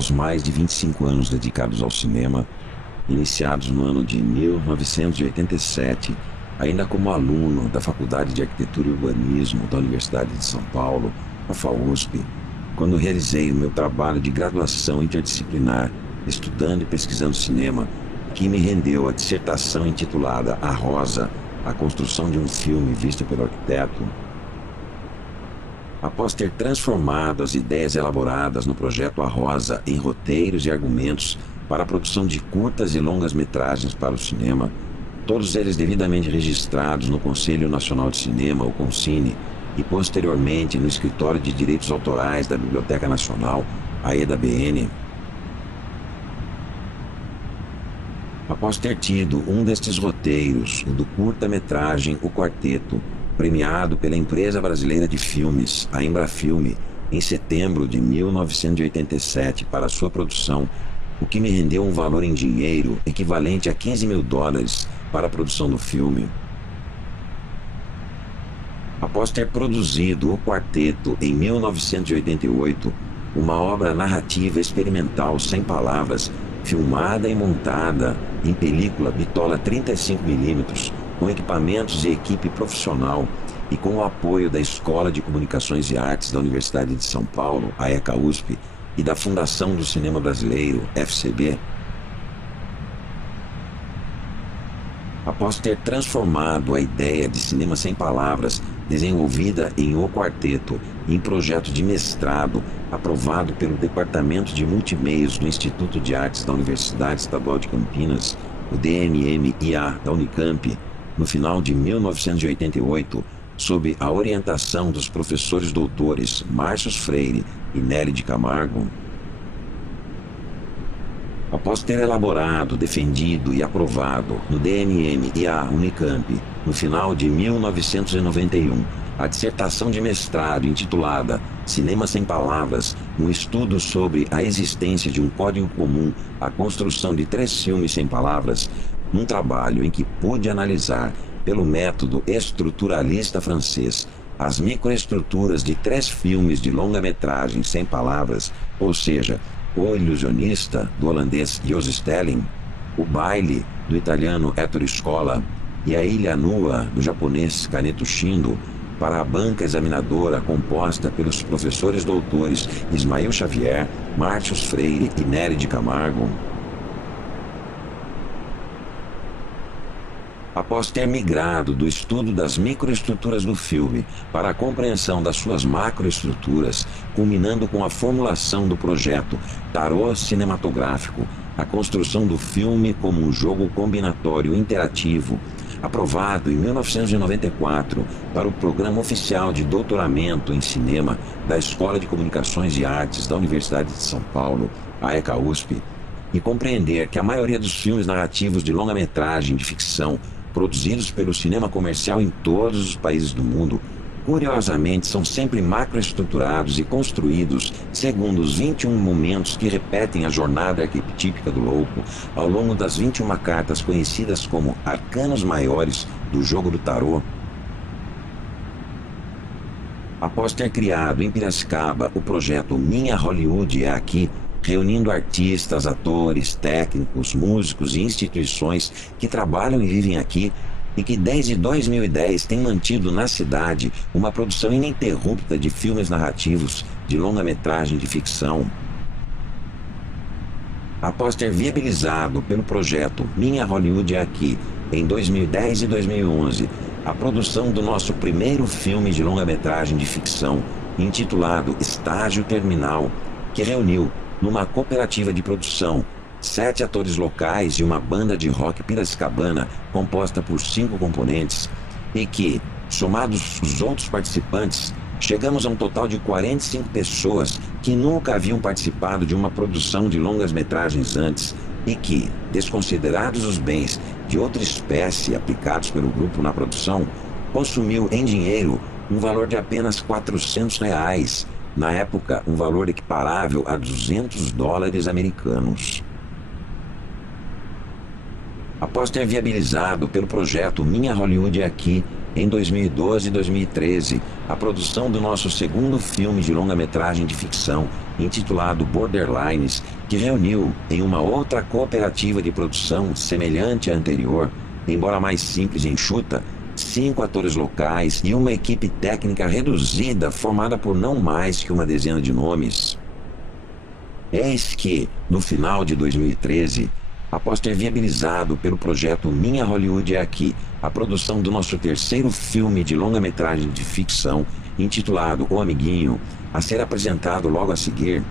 após mais de 25 anos dedicados ao cinema, iniciados no ano de 1987, ainda como aluno da Faculdade de Arquitetura e Urbanismo da Universidade de São Paulo, a FAUSP, quando realizei o meu trabalho de graduação interdisciplinar, estudando e pesquisando cinema, que me rendeu a dissertação intitulada A Rosa, a construção de um filme visto pelo arquiteto. Após ter transformado as ideias elaboradas no projeto A Rosa em roteiros e argumentos para a produção de curtas e longas metragens para o cinema, todos eles devidamente registrados no Conselho Nacional de Cinema, o CONCINE, e posteriormente no Escritório de Direitos Autorais da Biblioteca Nacional, a EDABN. Após ter tido um destes roteiros, o do curta-metragem O Quarteto, premiado pela empresa brasileira de filmes, a Embrafilme, em setembro de 1987 para sua produção, o que me rendeu um valor em dinheiro equivalente a $15 mil para a produção do filme. Após ter produzido O Quarteto em 1988, uma obra narrativa experimental sem palavras, filmada e montada em película bitola 35mm, com equipamentos e equipe profissional e com o apoio da Escola de Comunicações e Artes da Universidade de São Paulo, a ECA-USP, e da Fundação do Cinema Brasileiro, FCB, após ter transformado a ideia de cinema sem palavras desenvolvida em O Quarteto em projeto de mestrado aprovado pelo Departamento de Multimeios do Instituto de Artes da Universidade Estadual de Campinas, o DMM-IA da Unicamp, no final de 1988, sob a orientação dos professores doutores Márcio Freire e Nery de Camargo. Após ter elaborado, defendido e aprovado no DMM-IA Unicamp, no final de 1991, a dissertação de mestrado intitulada Cinema Sem Palavras, um estudo sobre a existência de um código comum à construção de 3 filmes sem palavras, num trabalho em que pude analisar, pelo método estruturalista francês, as microestruturas de 3 filmes de longa-metragem sem palavras, ou seja, O Ilusionista, do holandês Jos Stelling, O Baile, do italiano Ettore Scola, e A Ilha Nua, do japonês Kaneto Shindo, para a banca examinadora composta pelos professores doutores Ismael Xavier, Márcio Freire e Nery de Camargo. Após ter migrado do estudo das microestruturas do filme para a compreensão das suas macroestruturas, culminando com a formulação do projeto Tarô Cinematográfico, a construção do filme como um jogo combinatório interativo, aprovado em 1994 para o Programa Oficial de Doutoramento em Cinema da Escola de Comunicações e Artes da Universidade de São Paulo, a ECA-USP, e compreender que a maioria dos filmes narrativos de longa-metragem de ficção produzidos pelo cinema comercial em todos os países do mundo, curiosamente, são sempre macroestruturados e construídos segundo os 21 momentos que repetem a jornada arquetípica do louco ao longo das 21 cartas conhecidas como arcanos maiores do jogo do tarô. Após ter criado em Piracicaba o projeto Minha Hollywood é Aqui, reunindo artistas, atores, técnicos, músicos e instituições que trabalham e vivem aqui, e que desde 2010 tem mantido na cidade uma produção ininterrupta de filmes narrativos de longa-metragem de ficção. Após ter viabilizado pelo projeto Minha Hollywood é Aqui, em 2010 e 2011, a produção do nosso primeiro filme de longa-metragem de ficção, intitulado Estágio Terminal, que reuniu, numa cooperativa de produção, 7 atores locais e uma banda de rock piracicabana composta por 5 componentes, e que, somados os outros participantes, chegamos a um total de 45 pessoas que nunca haviam participado de uma produção de longas-metragens antes e que, desconsiderados os bens de outra espécie aplicados pelo grupo na produção, consumiu em dinheiro um valor de apenas R$400, na época um valor equiparável a $200 americanos. Após ter viabilizado pelo projeto Minha Hollywood é Aqui, em 2012 e 2013, a produção do nosso segundo filme de longa-metragem de ficção, intitulado Borderlines, que reuniu em uma outra cooperativa de produção semelhante à anterior, embora mais simples e enxuta, 5 atores locais e uma equipe técnica reduzida formada por não mais que uma dezena de nomes. Eis que, no final de 2013, após ter viabilizado pelo projeto Minha Hollywood é Aqui a produção do nosso terceiro filme de longa-metragem de ficção, intitulado O Amiguinho, a ser apresentado logo a seguir,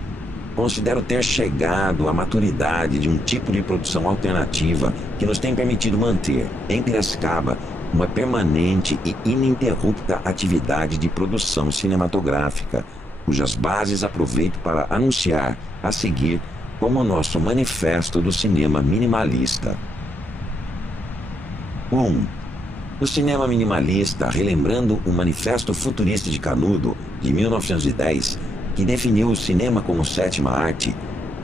considero ter chegado à maturidade de um tipo de produção alternativa que nos tem permitido manter, em Piracicaba, uma permanente e ininterrupta atividade de produção cinematográfica, cujas bases aproveito para anunciar a seguir como o nosso manifesto do cinema minimalista. 1. O cinema minimalista, relembrando o Manifesto Futurista de Canudo, de 1910, que definiu o cinema como sétima arte,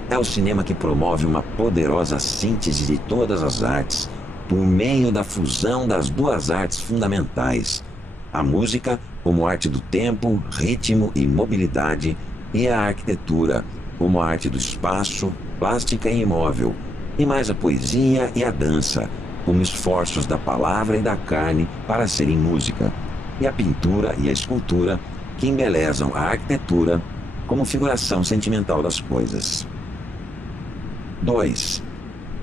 é o cinema que promove uma poderosa síntese de todas as artes, por meio da fusão das duas artes fundamentais, a música como arte do tempo, ritmo e mobilidade, e a arquitetura como a arte do espaço, plástica e imóvel, e mais a poesia e a dança, como esforços da palavra e da carne para serem música, e a pintura e a escultura que embelezam a arquitetura como figuração sentimental das coisas. 2.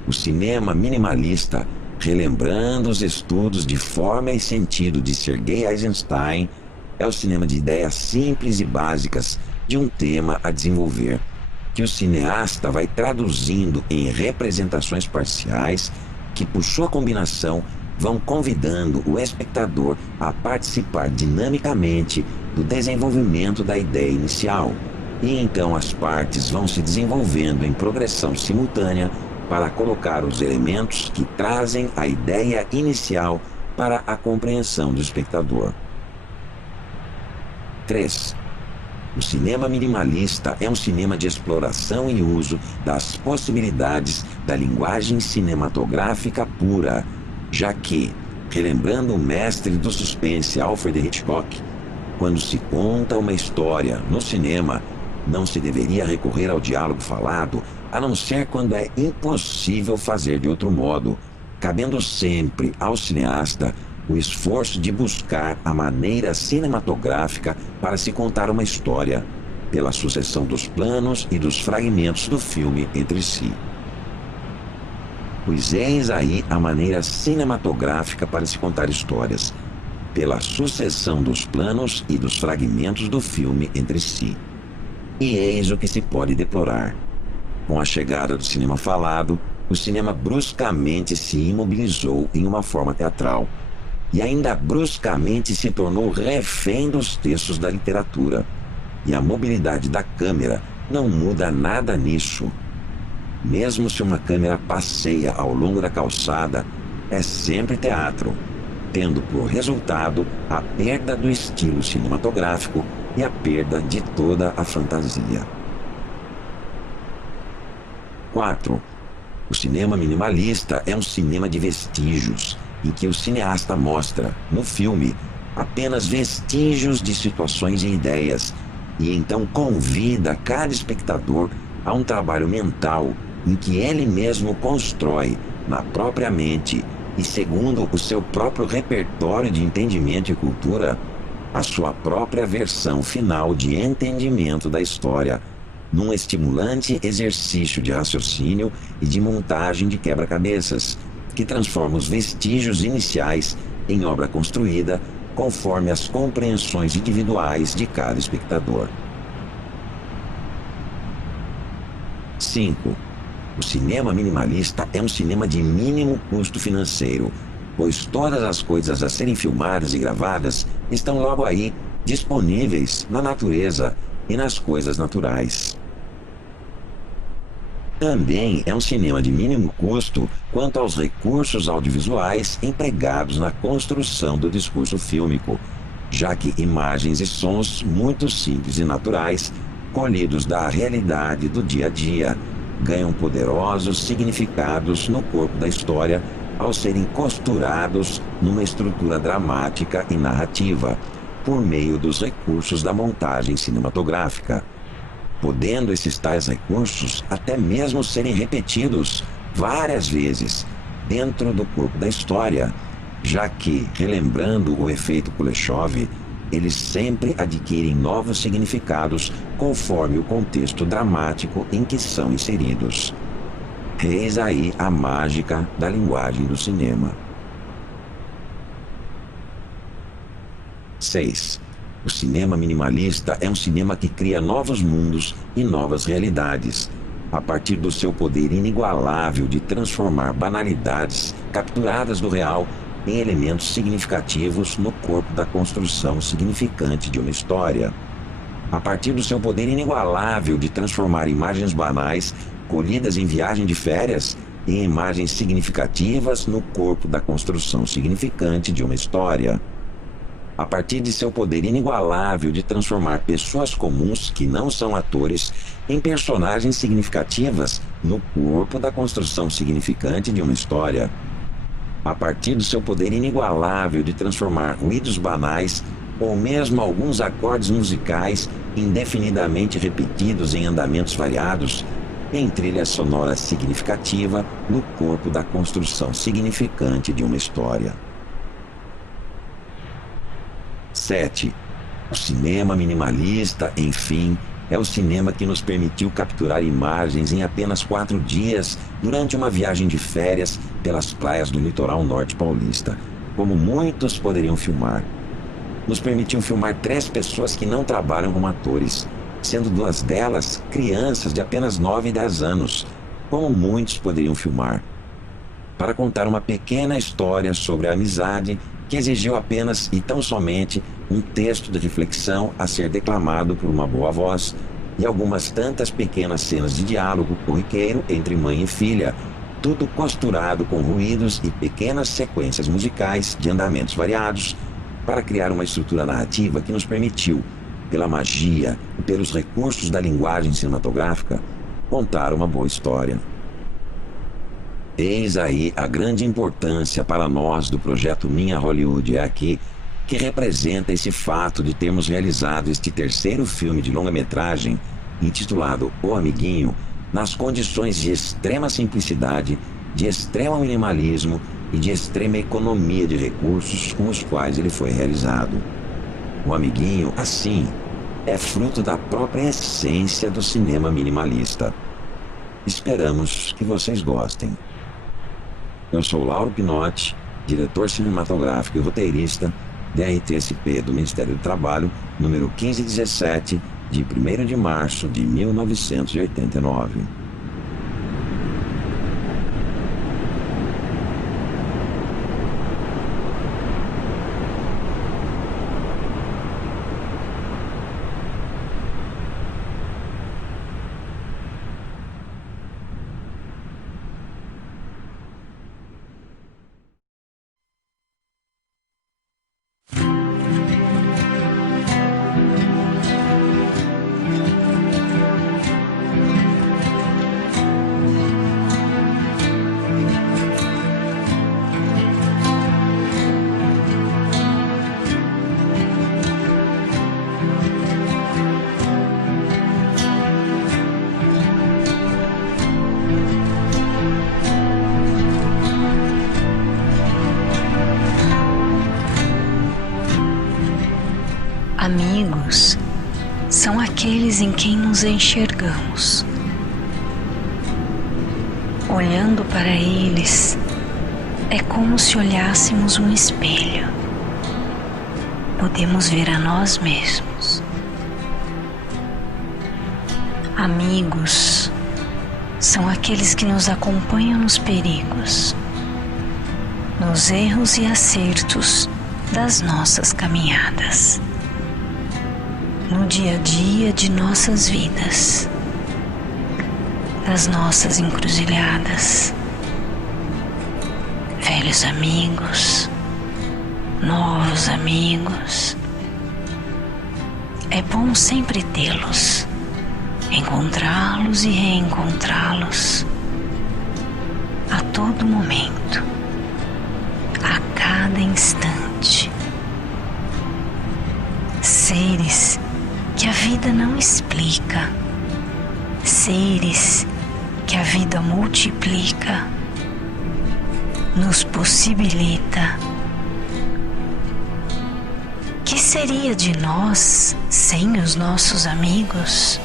O cinema minimalista, relembrando os estudos de forma e sentido de Sergei Eisenstein, é o cinema de ideias simples e básicas de um tema a desenvolver, que o cineasta vai traduzindo em representações parciais que, por sua combinação, vão convidando o espectador a participar dinamicamente do desenvolvimento da ideia inicial. E então as partes vão se desenvolvendo em progressão simultânea para colocar os elementos que trazem a ideia inicial para a compreensão do espectador. 3. O cinema minimalista é um cinema de exploração e uso das possibilidades da linguagem cinematográfica pura, já que, relembrando o mestre do suspense Alfred Hitchcock, quando se conta uma história no cinema, não se deveria recorrer ao diálogo falado, a não ser quando é impossível fazer de outro modo, cabendo sempre ao cineasta o esforço de buscar a maneira cinematográfica para se contar uma história, pela sucessão dos planos e dos fragmentos do filme entre si. Pois eis aí a maneira cinematográfica para se contar histórias, pela sucessão dos planos e dos fragmentos do filme entre si. E eis o que se pode deplorar. Com a chegada do cinema falado, o cinema bruscamente se imobilizou em uma forma teatral, e ainda bruscamente se tornou refém dos textos da literatura. E a mobilidade da câmera não muda nada nisso. Mesmo se uma câmera passeia ao longo da calçada, é sempre teatro, tendo por resultado a perda do estilo cinematográfico e a perda de toda a fantasia. 4. O cinema minimalista é um cinema de vestígios, em que o cineasta mostra, no filme, apenas vestígios de situações e ideias, e então convida cada espectador a um trabalho mental em que ele mesmo constrói, na própria mente e segundo o seu próprio repertório de entendimento e cultura, a sua própria versão final de entendimento da história, num estimulante exercício de raciocínio e de montagem de quebra-cabeças, que transforma os vestígios iniciais em obra construída conforme as compreensões individuais de cada espectador. 5. O cinema minimalista é um cinema de mínimo custo financeiro, pois todas as coisas a serem filmadas e gravadas estão logo aí, disponíveis na natureza e nas coisas naturais. Também é um cinema de mínimo custo quanto aos recursos audiovisuais empregados na construção do discurso fílmico, já que imagens e sons muito simples e naturais, colhidos da realidade do dia a dia, ganham poderosos significados no corpo da história ao serem costurados numa estrutura dramática e narrativa, por meio dos recursos da montagem cinematográfica. podendo esses tais recursos até mesmo serem repetidos várias vezes dentro do corpo da história, já que, relembrando o efeito Kuleshov, eles sempre adquirem novos significados conforme o contexto dramático em que são inseridos. Eis aí a mágica da linguagem do cinema. 6. O cinema minimalista é um cinema que cria novos mundos e novas realidades, a partir do seu poder inigualável de transformar banalidades capturadas do real em elementos significativos no corpo da construção significante de uma história. A partir do seu poder inigualável de transformar imagens banais colhidas em viagem de férias em imagens significativas no corpo da construção significante de uma história. A partir de seu poder inigualável de transformar pessoas comuns que não são atores em personagens significativas no corpo da construção significante de uma história. A partir do seu poder inigualável de transformar ruídos banais ou mesmo alguns acordes musicais indefinidamente repetidos em andamentos variados em trilha sonora significativa no corpo da construção significante de uma história. 7. O cinema minimalista, enfim, é o cinema que nos permitiu capturar imagens em apenas 4 dias durante uma viagem de férias pelas praias do litoral norte paulista, como muitos poderiam filmar. Nos permitiu filmar 3 pessoas que não trabalham como atores, sendo 2 delas crianças de apenas 9 e 10 anos, como muitos poderiam filmar. Para contar uma pequena história sobre a amizade que exigiu apenas e tão somente um texto de reflexão a ser declamado por uma boa voz e algumas tantas pequenas cenas de diálogo corriqueiro entre mãe e filha, tudo costurado com ruídos e pequenas sequências musicais de andamentos variados, para criar uma estrutura narrativa que nos permitiu, pela magia e pelos recursos da linguagem cinematográfica, contar uma boa história. Eis aí a grande importância para nós do projeto Minha Hollywood é Aqui, que representa esse fato de termos realizado este 3º filme de longa-metragem, intitulado O Amiguinho, nas condições de extrema simplicidade, de extremo minimalismo e de extrema economia de recursos com os quais ele foi realizado. O Amiguinho, assim, é fruto da própria essência do cinema minimalista. Esperamos que vocês gostem. Eu sou Lauro Pinotti, diretor cinematográfico e roteirista, DRT-SP do Ministério do Trabalho, número 1517, de 1º de março de 1989. Amigos são aqueles em quem nos enxergamos. Olhando para eles, é como se olhássemos um espelho. Podemos ver a nós mesmos. Amigos são aqueles que nos acompanham nos perigos, nos erros e acertos das nossas caminhadas, no dia a dia de nossas vidas, das nossas encruzilhadas. Velhos amigos, novos amigos. É bom sempre tê-los, encontrá-los e reencontrá-los a todo momento, a cada instante. Seres que a vida não explica, seres que a vida multiplica, nos possibilita. Que seria de nós sem os nossos amigos?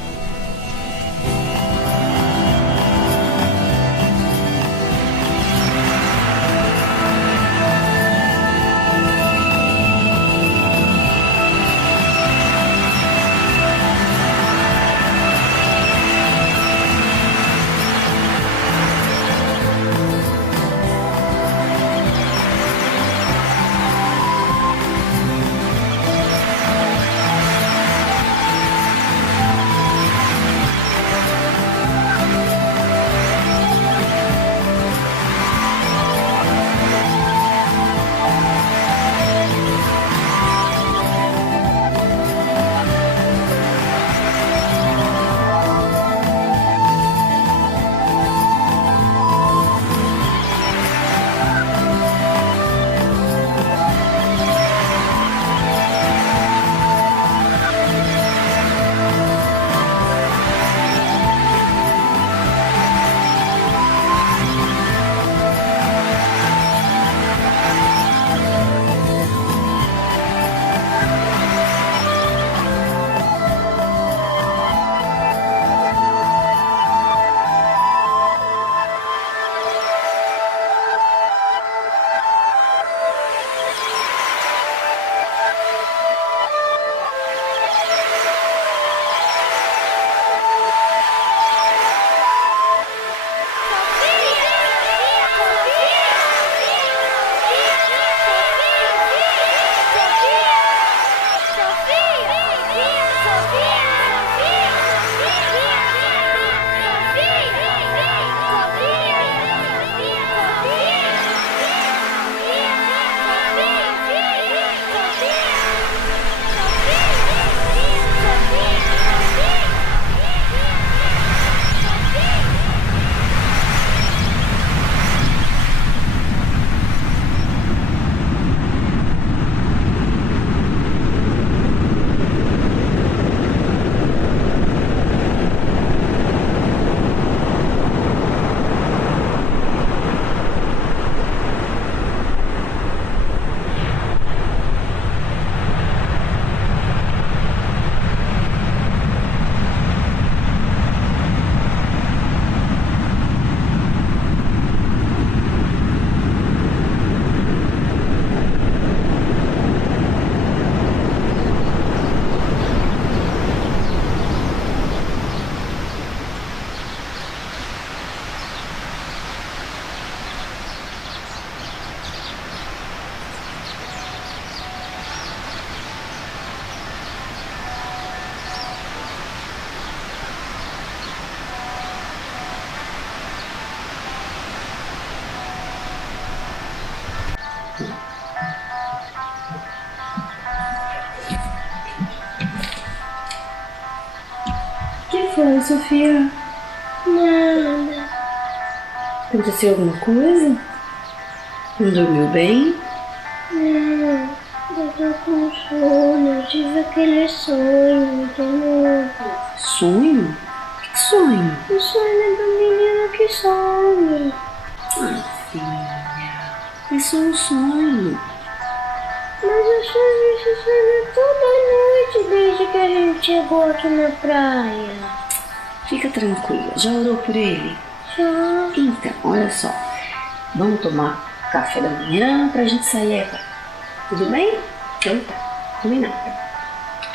O que foi, Sofia? Nada. Aconteceu alguma coisa? Não dormiu bem? Não, eu tô com sono. Eu tive aquele sonho de novo. Sonho? Que sonho? O sonho do menino que some. Ah, filha, é só um sonho. Mas eu sonho esse sonho toda noite desde que a gente chegou aqui na praia. Fica tranquila, já orou por ele? Já. Então, olha só, vamos tomar café da manhã pra gente sair aí. Tudo bem? Então tá, combinado.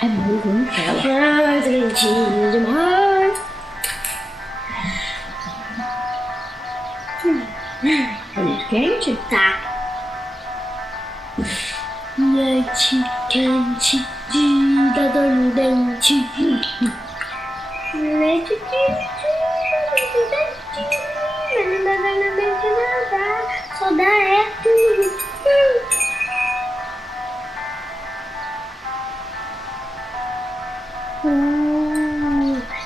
É bom, vamos pra ela. Já, quentinho demais. Tá muito quente? Tá. Noite quente, dia dor no dente. Noite quente, dia dor no dente. Nada no dente, nada. Só dá é tudo.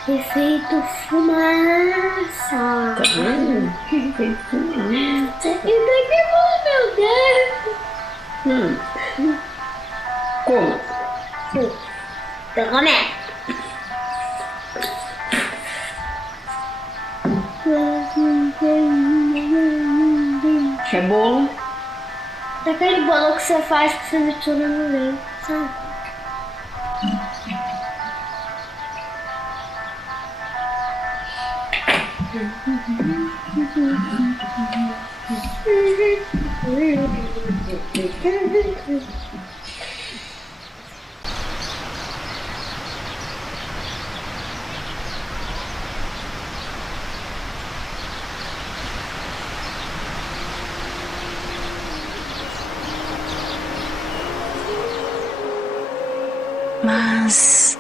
Efeito fumaça. Tá vendo? Efeito fumaça. E daqui meu Deus. Como? Então começa. Quer bolo? Daquele bolo que você faz que você mistura no leite, sabe? Mas,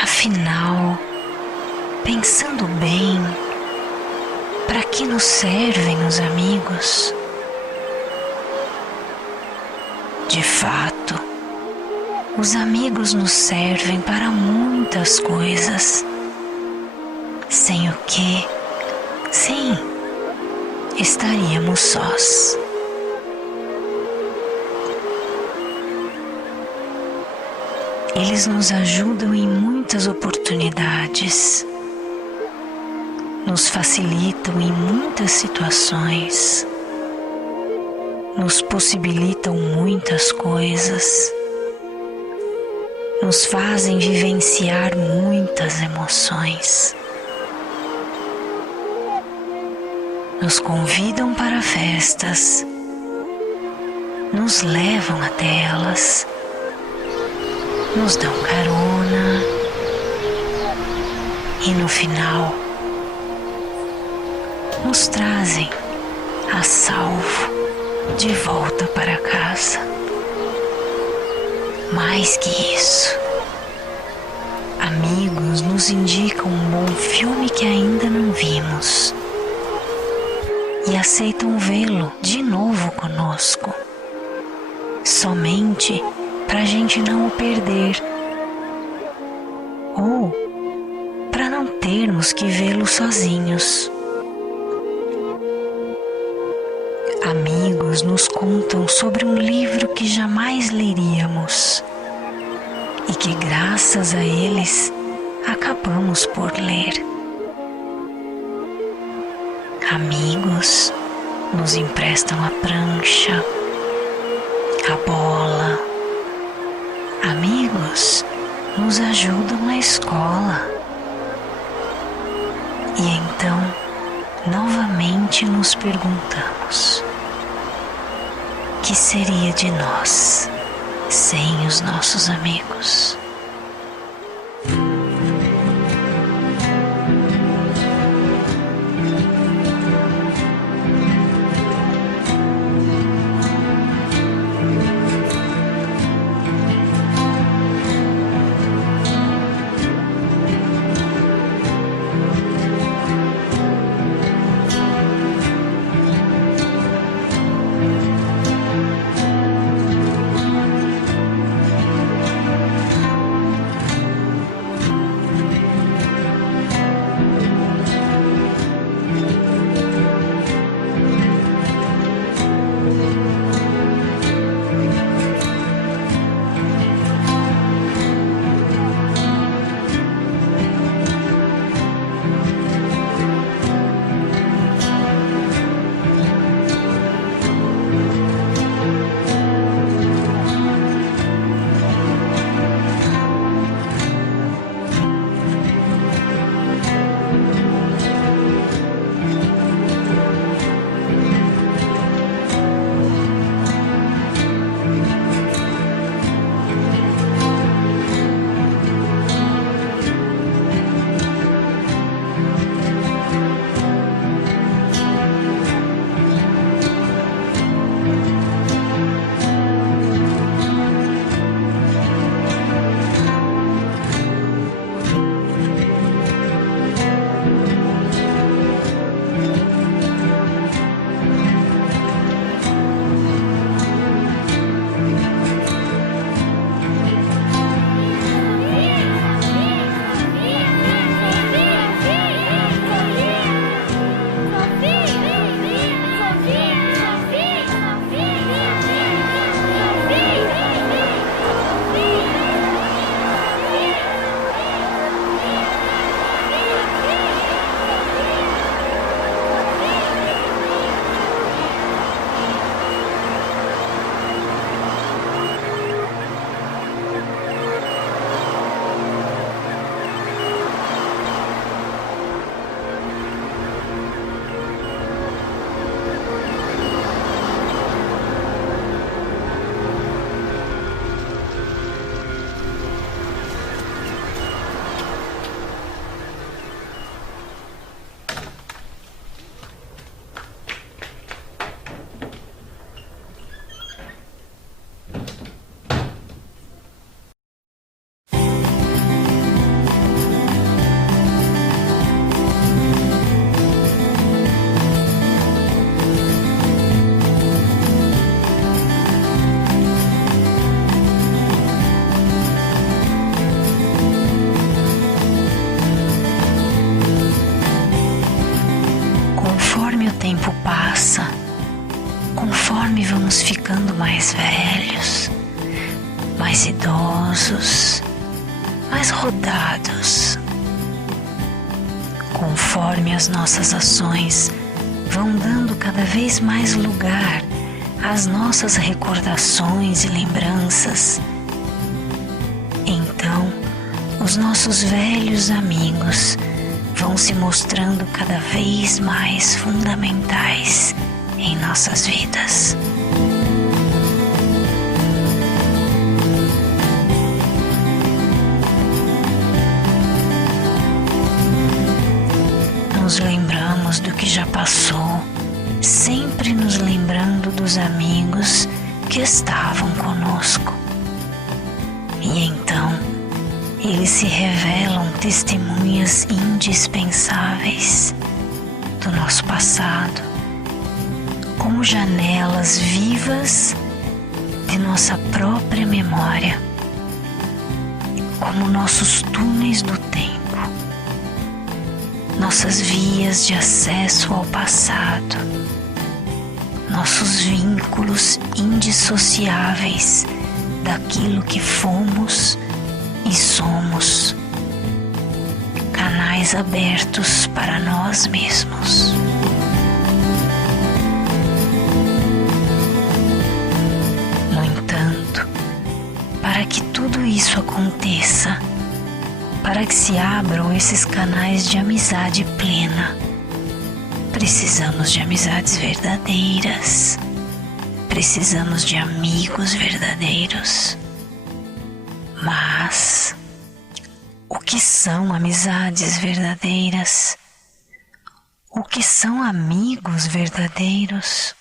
afinal, pensando bem, para que nos servem os amigos? De fato, os amigos nos servem para muitas coisas, sem o que, sim, estaríamos sós. Eles nos ajudam em muitas oportunidades, nos facilitam em muitas situações, nos possibilitam muitas coisas, nos fazem vivenciar muitas emoções, nos convidam para festas, nos levam até elas, nos dão carona e no final nos trazem a salvo de volta para casa. Mais que isso, amigos nos indicam um bom filme que ainda não vimos e aceitam vê-lo de novo conosco, somente para a gente não o perder, ou para não termos que vê-lo sozinhos. Amigos nos contam sobre um livro que jamais leríamos e que, graças a eles, acabamos por ler. Amigos nos emprestam a prancha, a bola. Amigos nos ajudam na escola. E então, novamente nos perguntamos: que seria de nós sem os nossos amigos? vamos ficando mais velhos, mais idosos, mais rodados. Conforme as nossas ações vão dando cada vez mais lugar às nossas recordações e lembranças, então os nossos velhos amigos vão se mostrando cada vez mais fundamentais em nossas vidas. Nos lembramos do que já passou, sempre nos lembrando dos amigos que estavam conosco. E então, eles se revelam testemunhas indispensáveis do nosso passado, como janelas vivas de nossa própria memória, como nossos túneis do tempo, nossas vias de acesso ao passado, nossos vínculos indissociáveis daquilo que fomos e somos, canais abertos para nós mesmos. No entanto, para que tudo isso aconteça, para que se abram esses canais de amizade plena, precisamos de amizades verdadeiras, precisamos de amigos verdadeiros. Mas o que são amizades verdadeiras? O que são amigos verdadeiros?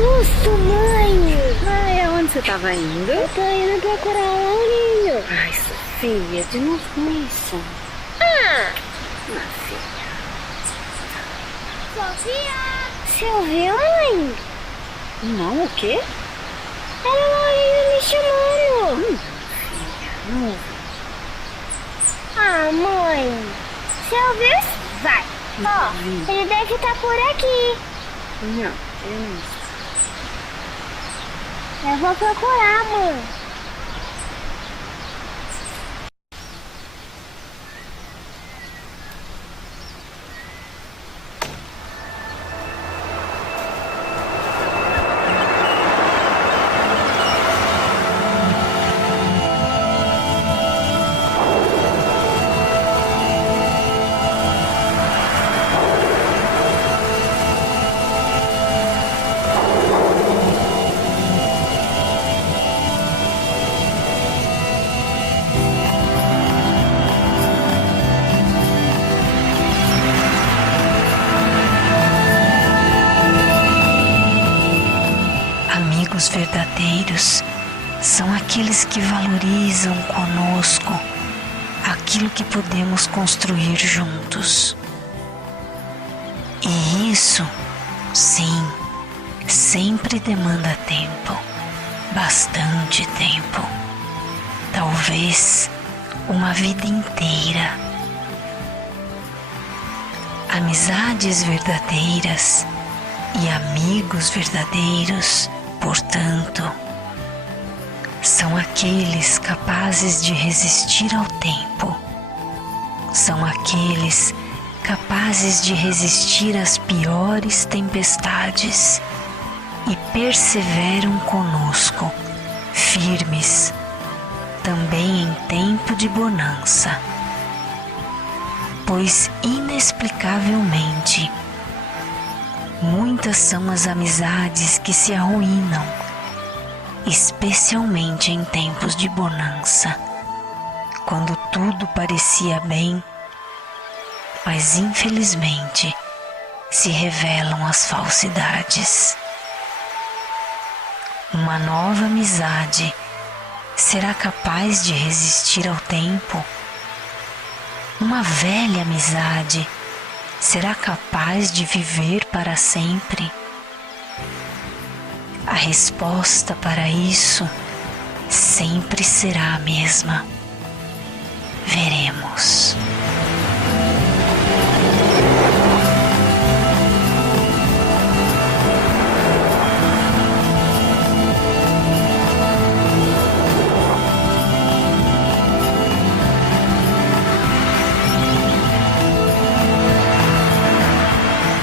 Susto, mãe! Ai, aonde você tava indo? Eu tô indo procurar o Laurinho. Ai, Sofia, de novo isso. Ah! Minha filha. Sofia! Você ouviu, mãe? Não, o quê? Era o Laurinho me chamando. Não. Ah, mãe. Você ouviu? Vai. Ó, ele deve estar por aqui. Não, eu não. Eu vou procurar, mãe. Amigos verdadeiros são aqueles que valorizam conosco aquilo que podemos construir juntos. E isso, sim, sempre demanda tempo, bastante tempo, talvez uma vida inteira. Amizades verdadeiras e amigos verdadeiros, portanto, são aqueles capazes de resistir ao tempo, são aqueles capazes de resistir às piores tempestades e perseveram conosco, firmes, também em tempo de bonança, pois inexplicavelmente muitas são as amizades que se arruinam, especialmente em tempos de bonança, quando tudo parecia bem, mas infelizmente se revelam as falsidades. Uma nova amizade será capaz de resistir ao tempo? Uma velha amizade será capaz de viver para sempre? A resposta para isso sempre será a mesma. Veremos.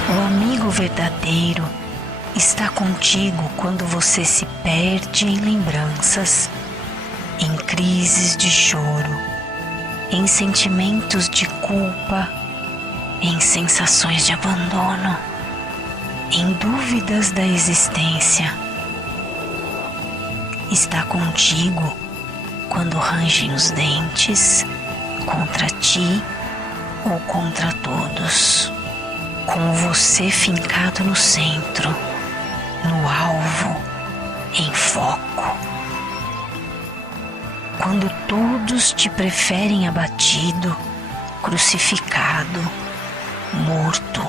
O amigo verdadeiro Está contigo quando você se perde em lembranças, em crises de choro, em sentimentos de culpa, em sensações de abandono, em dúvidas da existência. Está contigo quando rangem os dentes contra ti ou contra todos, com você fincado no centro, no alvo, em foco. Quando todos te preferem abatido, crucificado, morto,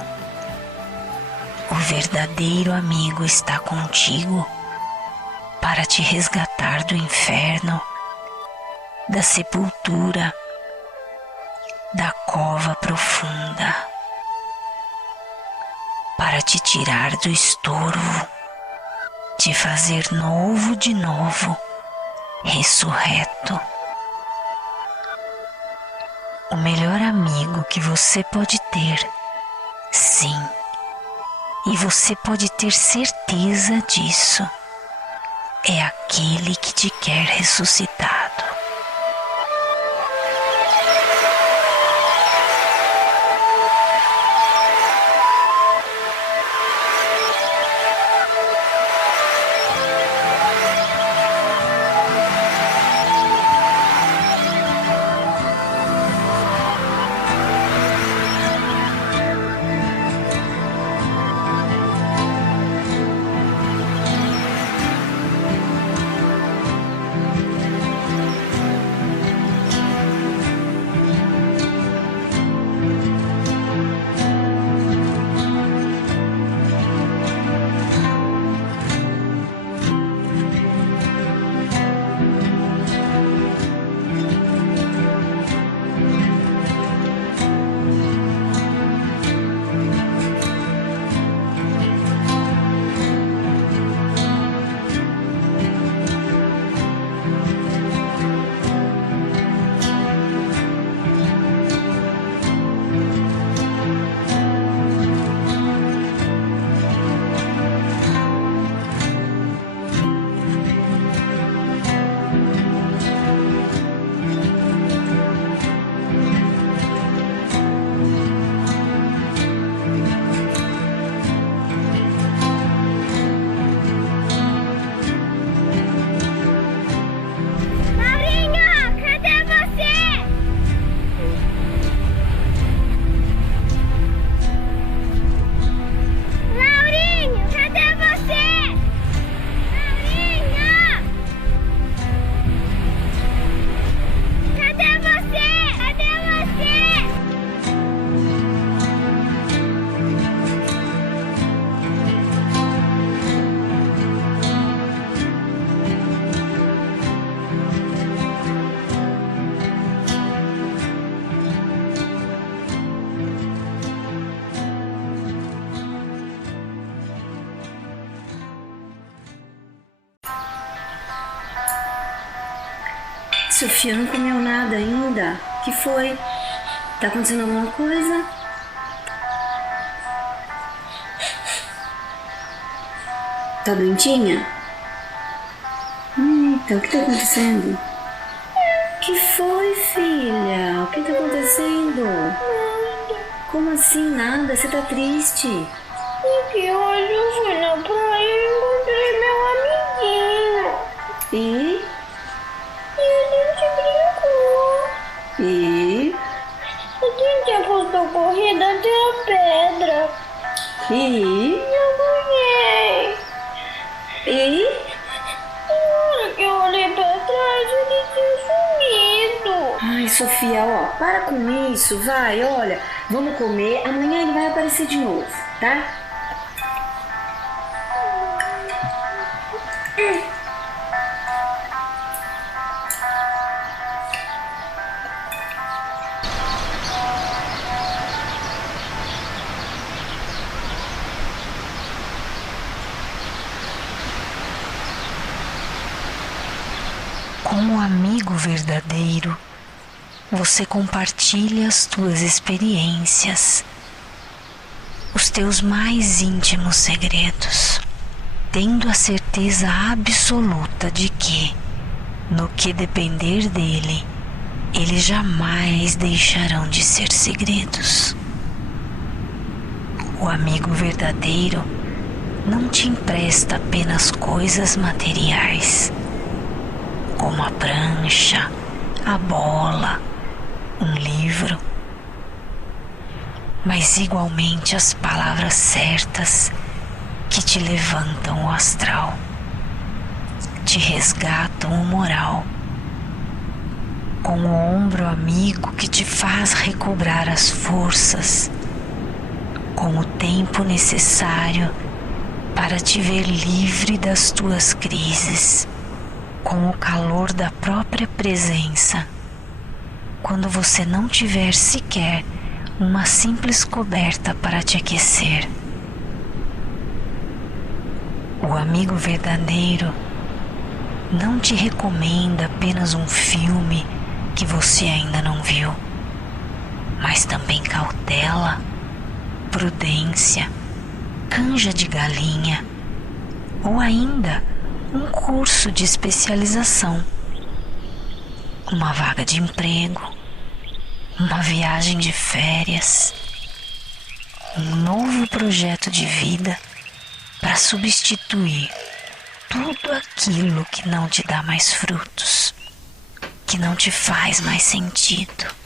o verdadeiro amigo está contigo para te resgatar do inferno, da sepultura, da cova profunda, para te tirar do estorvo, te fazer novo de novo, ressurreto. O melhor amigo que você pode ter, sim, e você pode ter certeza disso, é aquele que te quer ressuscitado. Sofia não comeu nada ainda. O que foi? Tá acontecendo alguma coisa? Tá doentinha? Eita, o que tá acontecendo? O que foi, filha? O que tá acontecendo? Como assim nada? Você tá triste? Porque hoje eu fui na praia e encontrei meu amiguinho. E? E a gente apostou corrida até a pedra. E? Eu ganhei. E? Na hora que eu olhei pra trás, ele tinha sumido. Ai, Sofia, ó, para com isso, vai, olha. Vamos comer, amanhã ele vai aparecer de novo, tá? Como amigo verdadeiro, você compartilha as tuas experiências, os teus mais íntimos segredos. tendo a certeza absoluta de que, no que depender dele, eles jamais deixarão de ser segredos. O amigo verdadeiro não te empresta apenas coisas materiais, como a prancha, a bola, um livro, mas igualmente as palavras certas que te levantam o astral, te resgatam o moral, com o ombro amigo que te faz recobrar as forças, com o tempo necessário para te ver livre das tuas crises, com o calor da própria presença, quando você não tiver sequer uma simples coberta para te aquecer. O amigo verdadeiro não te recomenda apenas um filme que você ainda não viu, mas também cautela, prudência, canja de galinha ou ainda um curso de especialização, uma vaga de emprego, uma viagem de férias, um novo projeto de vida para substituir tudo aquilo que não te dá mais frutos, que não te faz mais sentido.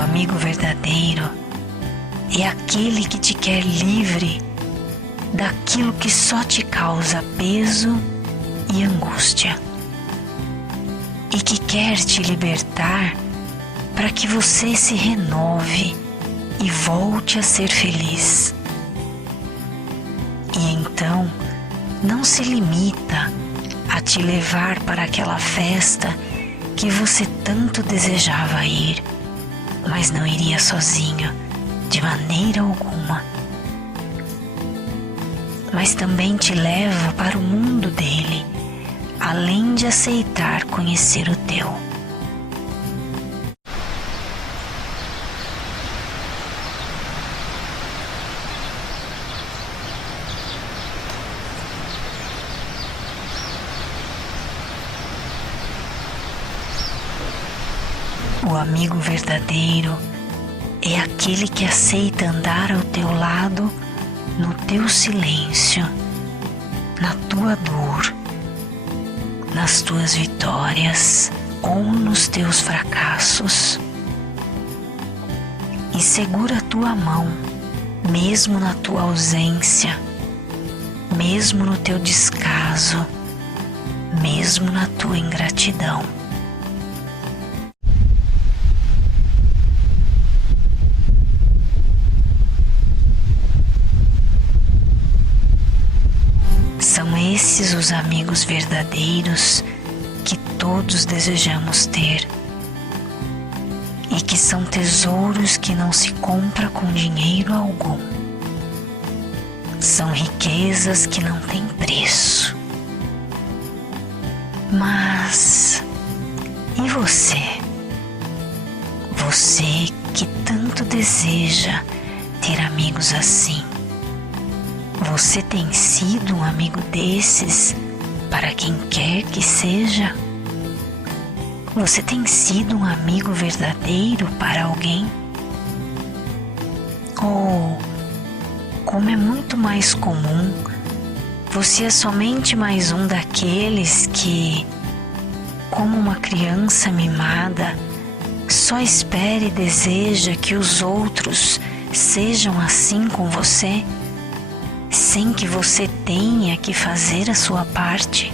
amigo verdadeiro é aquele que te quer livre daquilo que só te causa peso e angústia, e que quer te libertar para que você se renove e volte a ser feliz. E então não se limita a te levar para aquela festa que você tanto desejava ir, mas não iria sozinho de maneira alguma. Mas também te leva para o mundo dele, além de aceitar conhecer o teu. O amigo verdadeiro é aquele que aceita andar ao teu lado no teu silêncio, na tua dor, nas tuas vitórias ou nos teus fracassos. E segura a tua mão, mesmo na tua ausência, mesmo no teu descaso, mesmo na tua ingratidão. São esses os amigos verdadeiros que todos desejamos ter, e que são tesouros que não se compra com dinheiro algum. São riquezas que não têm preço. Mas e você? Você que tanto deseja ter amigos assim. Você tem sido um amigo desses para quem quer que seja? Você tem sido um amigo verdadeiro para alguém? Ou, como é muito mais comum, você é somente mais um daqueles que, como uma criança mimada, só espera e deseja que os outros sejam assim com você, sem que você tenha que fazer a sua parte?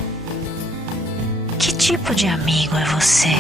Que tipo de amigo é você?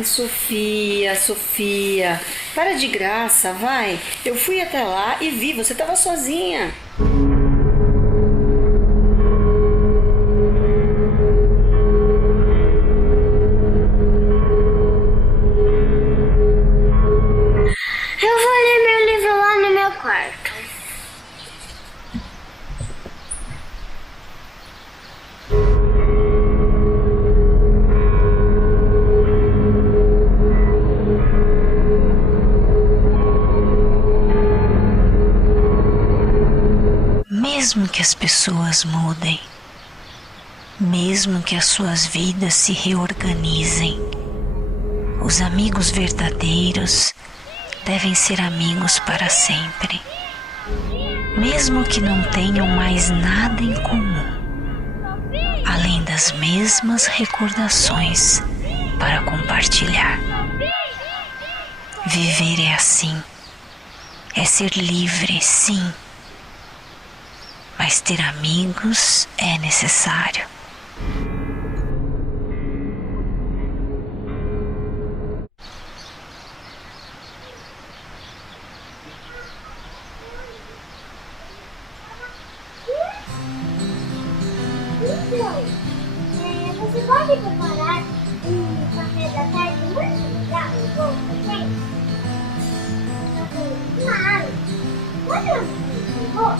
Ai, Sofia, Sofia, para de graça, vai. Eu fui até lá e vi, você estava sozinha. Eu vou ler meu livro lá no meu quarto. Mesmo que as pessoas mudem, mesmo que as suas vidas se reorganizem, os amigos verdadeiros devem ser amigos para sempre, mesmo que não tenham mais nada em comum, além das mesmas recordações para compartilhar. Viver é assim, é ser livre, sim, mas ter amigos é necessário. Então, você pode preparar um café da tarde muito legal e bom pra gente? Claro! Quando eu chegou,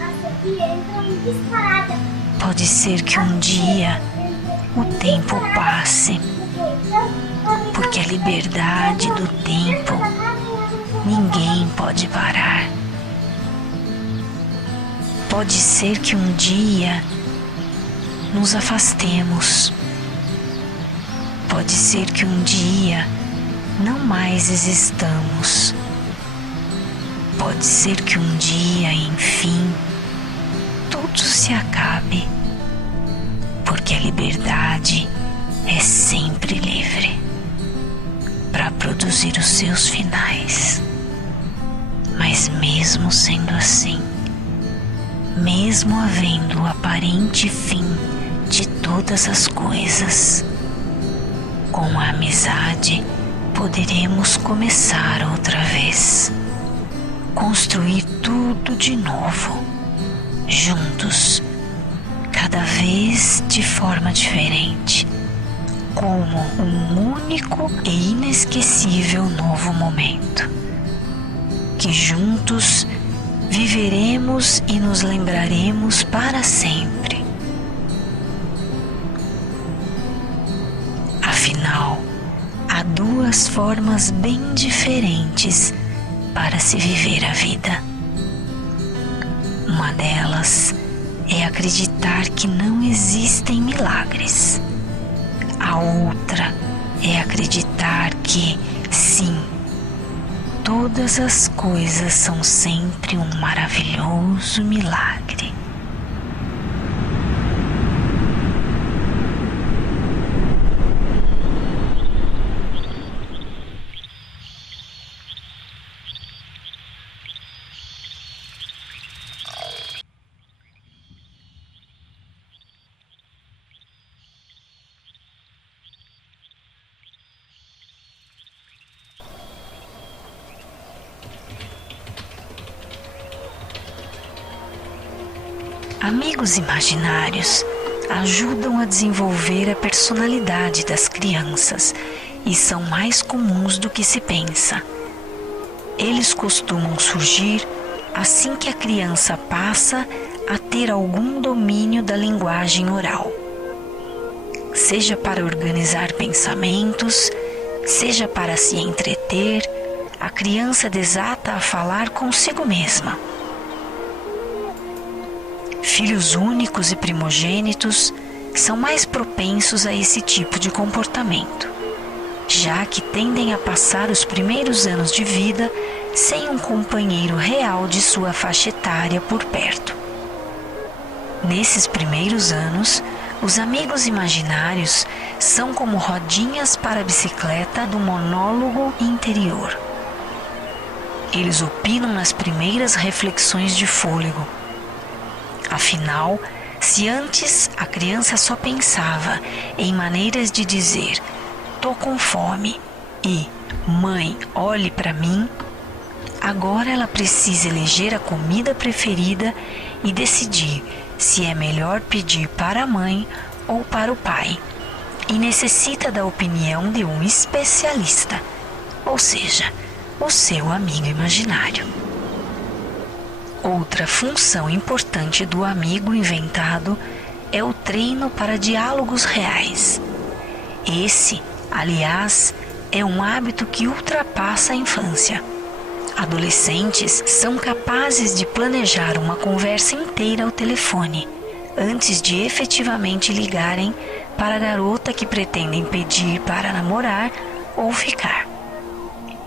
a Sofia entrou em disparada. Pode ser que um dia o tempo passe, porque a liberdade do tempo ninguém pode parar. Pode ser que um dia nos afastemos. Pode ser que um dia não mais existamos. Pode ser que um dia, enfim, tudo se acabe, porque a liberdade é sempre livre para produzir os seus finais. Mas mesmo sendo assim, mesmo havendo o aparente fim de todas as coisas, com a amizade poderemos começar outra vez, construir tudo de novo, juntos, cada vez de forma diferente, como um único e inesquecível novo momento, que juntos viveremos e nos lembraremos para sempre. Afinal, há duas formas bem diferentes para se viver a vida. Uma delas é acreditar que não existem milagres. A outra é acreditar que, sim, todas as coisas são sempre um maravilhoso milagre. Amigos imaginários ajudam a desenvolver a personalidade das crianças e são mais comuns do que se pensa. Eles costumam surgir assim que a criança passa a ter algum domínio da linguagem oral. Seja para organizar pensamentos, seja para se entreter, a criança desata a falar consigo mesma. Filhos únicos e primogênitos são mais propensos a esse tipo de comportamento, já que tendem a passar os primeiros anos de vida sem um companheiro real de sua faixa etária por perto. Nesses primeiros anos, os amigos imaginários são como rodinhas para a bicicleta do monólogo interior. Eles opinam nas primeiras reflexões de fôlego. Afinal, se antes a criança só pensava em maneiras de dizer tô com fome e mãe, olhe para mim, agora ela precisa eleger a comida preferida e decidir se é melhor pedir para a mãe ou para o pai. E necessita da opinião de um especialista, ou seja, o seu amigo imaginário. Outra função importante do amigo inventado é o treino para diálogos reais. Esse, aliás, é um hábito que ultrapassa a infância. Adolescentes são capazes de planejar uma conversa inteira ao telefone, antes de efetivamente ligarem para a garota que pretendem pedir para namorar ou ficar.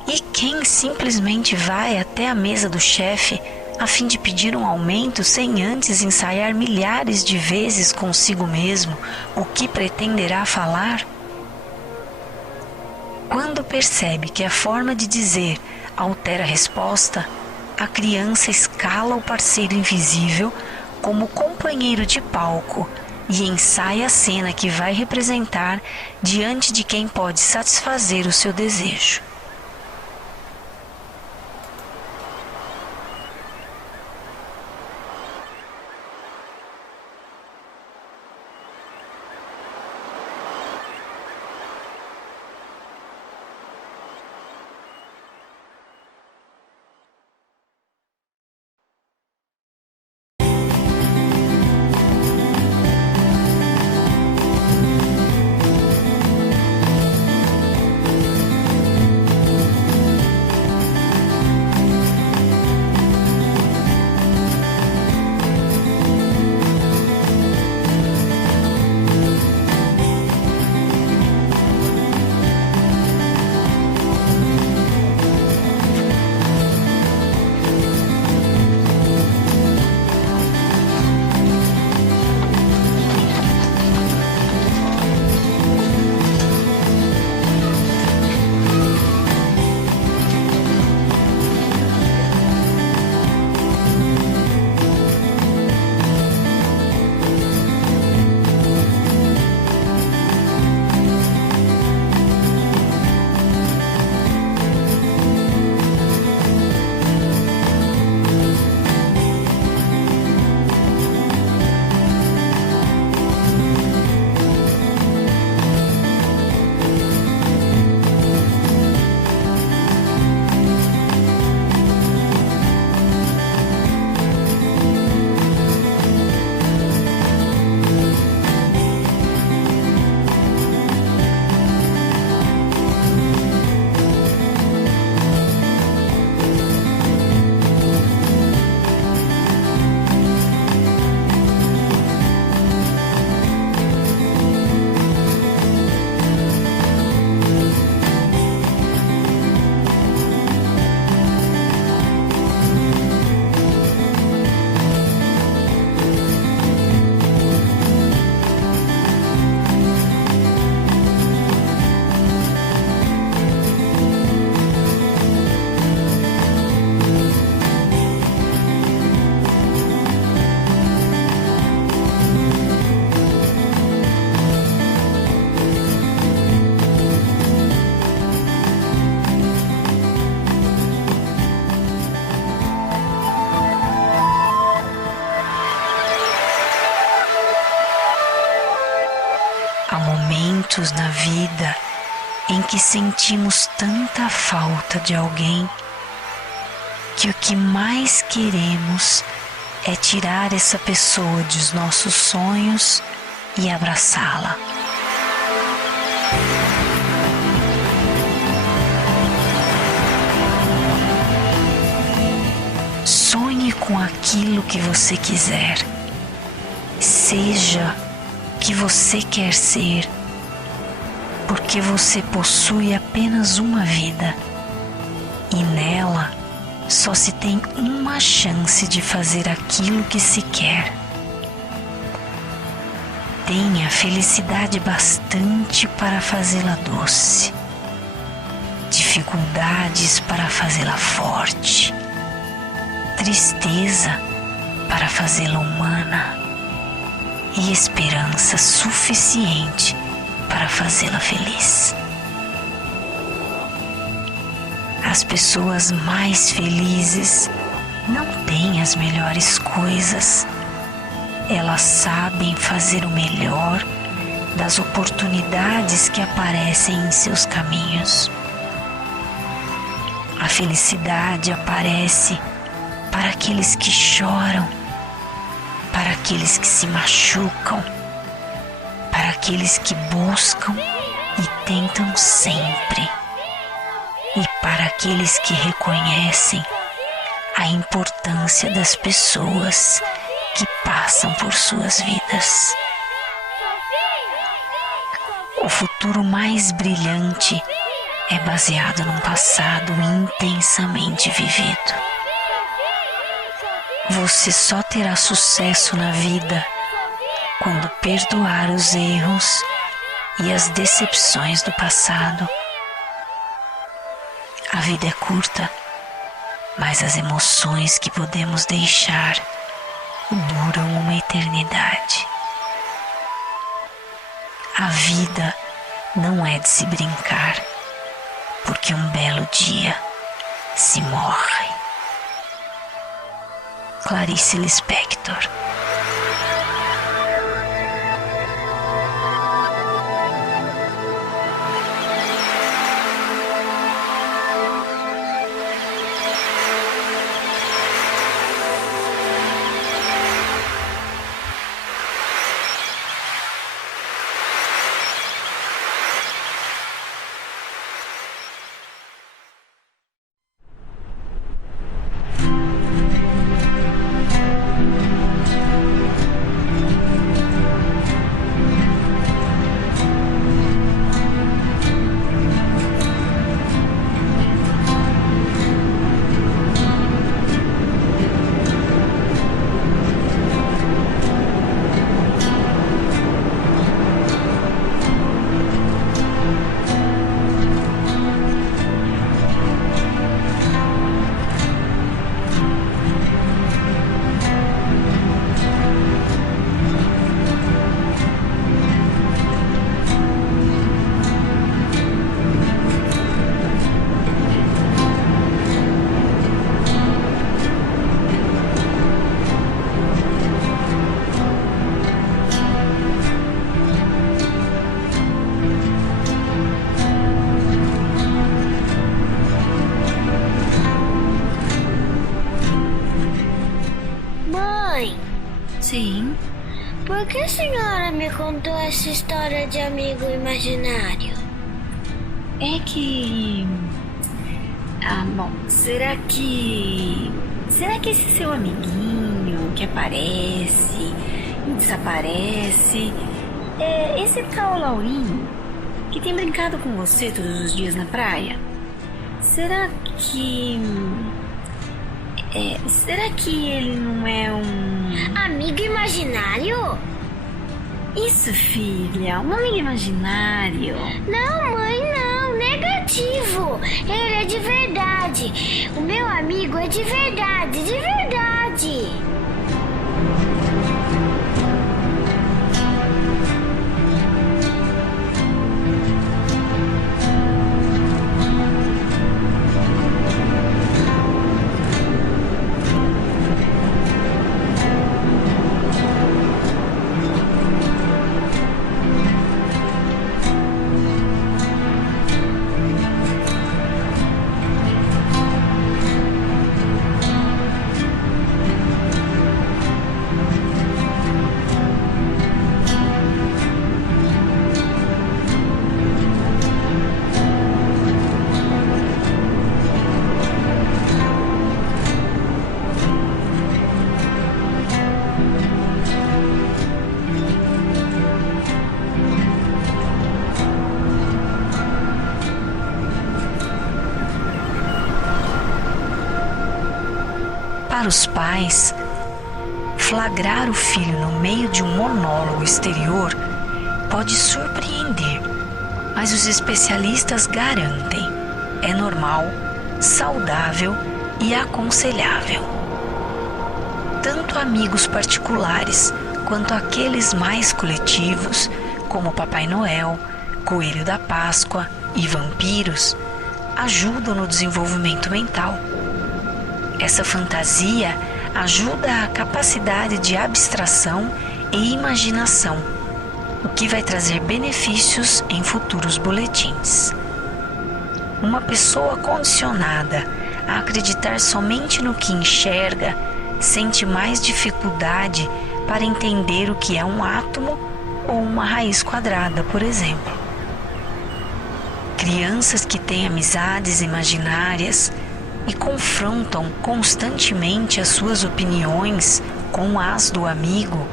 E quem simplesmente vai até a mesa do chefe a fim de pedir um aumento sem antes ensaiar milhares de vezes consigo mesmo o que pretenderá falar? Quando percebe que a forma de dizer altera a resposta, a criança escala o parceiro invisível como companheiro de palco e ensaia a cena que vai representar diante de quem pode satisfazer o seu desejo. Há momentos na vida em que sentimos tanta falta de alguém que o que mais queremos é tirar essa pessoa dos nossos sonhos e abraçá-la. Sonhe com aquilo que você quiser. Seja o que você quer ser, porque você possui apenas uma vida e nela só se tem uma chance de fazer aquilo que se quer. Tenha felicidade bastante para fazê-la doce, dificuldades para fazê-la forte, tristeza para fazê-la humana e esperança suficiente para fazê-la feliz. As pessoas mais felizes não têm as melhores coisas. Elas sabem fazer o melhor das oportunidades que aparecem em seus caminhos. A felicidade aparece para aqueles que choram, para aqueles que se machucam, para aqueles que buscam e tentam sempre, e para aqueles que reconhecem a importância das pessoas que passam por suas vidas. O futuro mais brilhante é baseado num passado intensamente vivido. Você só terá sucesso na vida quando perdoar os erros e as decepções do passado. A vida é curta, mas as emoções que podemos deixar duram uma eternidade. A vida não é de se brincar, porque um belo dia se morre. Clarice Lispector. Sim. Por que a senhora me contou essa história de amigo imaginário? É que... bom, será que esse seu amiguinho que aparece e desaparece é esse tal Laurinho que tem brincado com você todos os dias na praia? Será que ele não é um... Amigo imaginário? Isso, filha, um amigo imaginário. Não, mãe, não. Negativo. Ele é de verdade. O meu amigo é de verdade, de verdade. Para os pais, flagrar o filho no meio de um monólogo exterior pode surpreender, mas os especialistas garantem: é normal, saudável e aconselhável. Tanto amigos particulares quanto aqueles mais coletivos, como Papai Noel, Coelho da Páscoa e vampiros, ajudam no desenvolvimento mental. Essa fantasia ajuda a capacidade de abstração e imaginação, o que vai trazer benefícios em futuros boletins. Uma pessoa condicionada a acreditar somente no que enxerga sente mais dificuldade para entender o que é um átomo ou uma raiz quadrada, por exemplo. Crianças que têm amizades imaginárias e confrontam constantemente as suas opiniões com as do amigo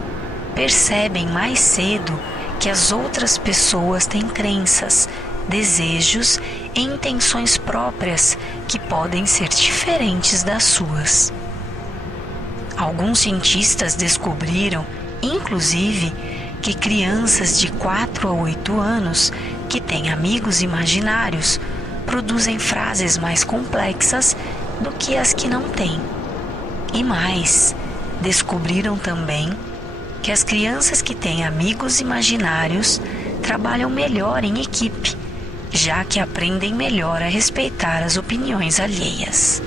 percebem mais cedo que as outras pessoas têm crenças, desejos e intenções próprias que podem ser diferentes das suas. Alguns cientistas descobriram, inclusive, que crianças de 4 a 8 anos que têm amigos imaginários produzem frases mais complexas do que as que não têm. E mais, descobriram também que as crianças que têm amigos imaginários trabalham melhor em equipe, já que aprendem melhor a respeitar as opiniões alheias.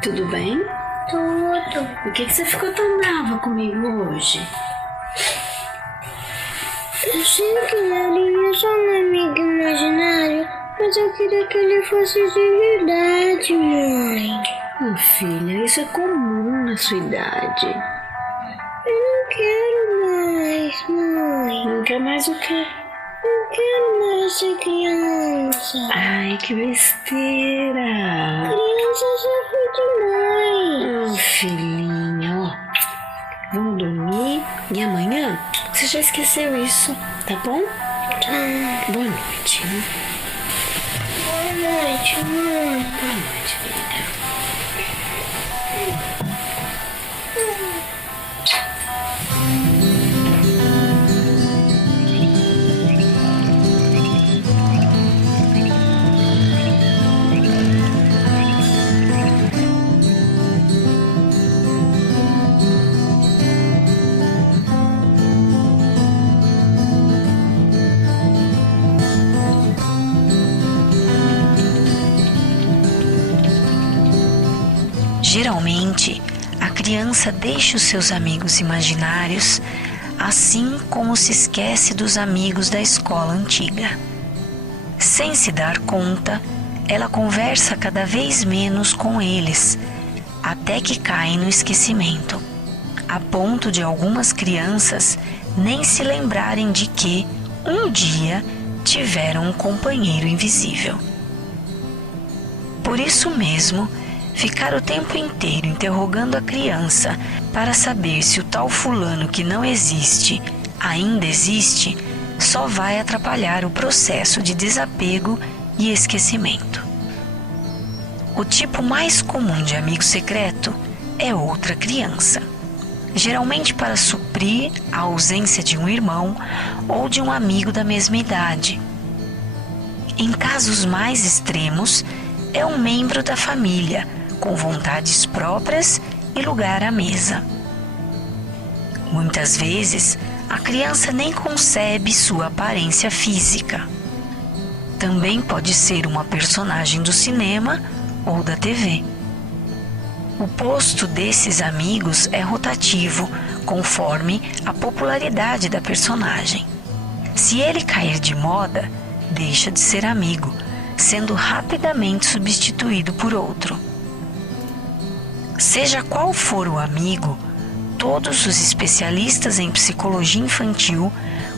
Tudo bem? Tudo. Por que você ficou tão brava comigo hoje? Eu sei que ele é só um amigo imaginário, mas eu queria que ele fosse de verdade, mãe. Filha, isso é comum na sua idade. Eu não quero mais, mãe. Não quer mais o quê? Não quero mais ser criança. Ai, que besteira. Criança sofre demais. Filhinha, ó. Vamos dormir e amanhã você já esqueceu isso, tá bom? Tá. Boa noite. Boa noite, mãe. Boa noite, filha. Geralmente, a criança deixa os seus amigos imaginários, assim como se esquece dos amigos da escola antiga. Sem se dar conta, ela conversa cada vez menos com eles, até que caem no esquecimento, a ponto de algumas crianças nem se lembrarem de que, um dia, tiveram um companheiro invisível. Por isso mesmo, ficar o tempo inteiro interrogando a criança para saber se o tal fulano que não existe ainda existe, só vai atrapalhar o processo de desapego e esquecimento. O tipo mais comum de amigo secreto é outra criança, geralmente para suprir a ausência de um irmão ou de um amigo da mesma idade. Em casos mais extremos, é um membro da família, com vontades próprias e lugar à mesa. Muitas vezes, a criança nem concebe sua aparência física. Também pode ser uma personagem do cinema ou da TV. O posto desses amigos é rotativo, conforme a popularidade da personagem. Se ele cair de moda, deixa de ser amigo, sendo rapidamente substituído por outro. Seja qual for o amigo, todos os especialistas em psicologia infantil